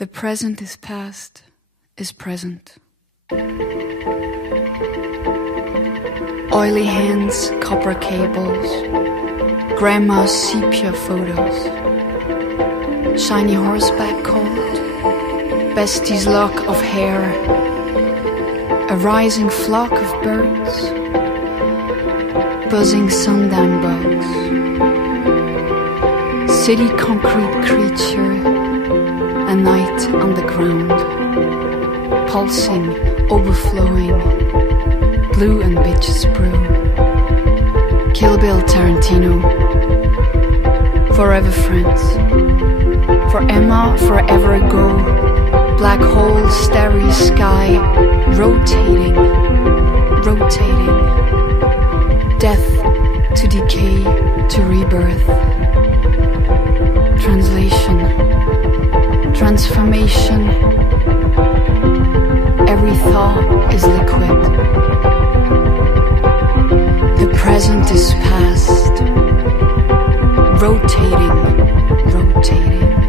The present is past, is present. Oily hands, copper cables, grandma's sepia photos, shiny horseback coat, bestie's lock of hair, a rising flock of birds, buzzing sundown bugs, city concrete creature, a night on the ground, pulsing, overflowing, blue and bitches brew. Kill Bill Tarantino, forever friends. For Emma, forever ago, black hole, starry sky, rotating, rotating. Death to decay to rebirth. Translation, transformation. Every thought is liquid. The present is past, rotating, rotating.